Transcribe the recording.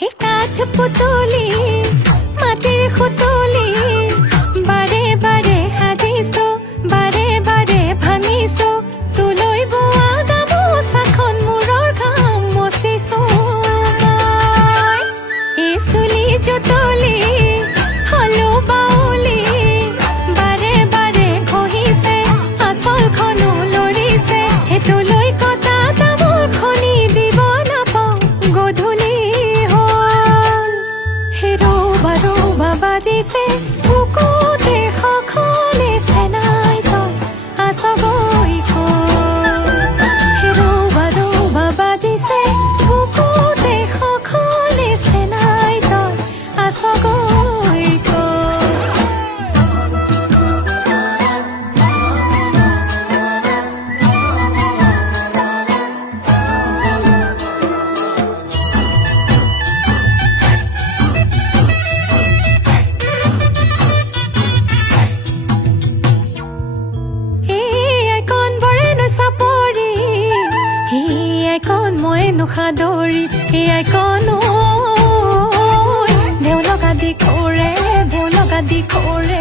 এই কাঠ পুতলি মাটিৰ খুতলি বাৰে বাৰে সাজিছো বাৰে বাৰে ভাঙিছো তুলৈ বোৱা গামোচাখন মূৰৰ ঘাম মচিছো এই চুলি জুতলি হলো বাউলি বাৰে বাৰে ঘঁহিছে আচলখনো লৰিছে সেইটোলৈ কটা তামোল খনি দিব নাপাওঁ গধূলি হ'ল ৰবা ৰবা বাজিছে বুকুতে সখনে চেনাই তই আছগৈ ৰবা ৰবা বাজিছে বুকুতে সখনে চেনাই তই আছগৈ সাদৰি এয়াই কনো দেউলক আদি কৰে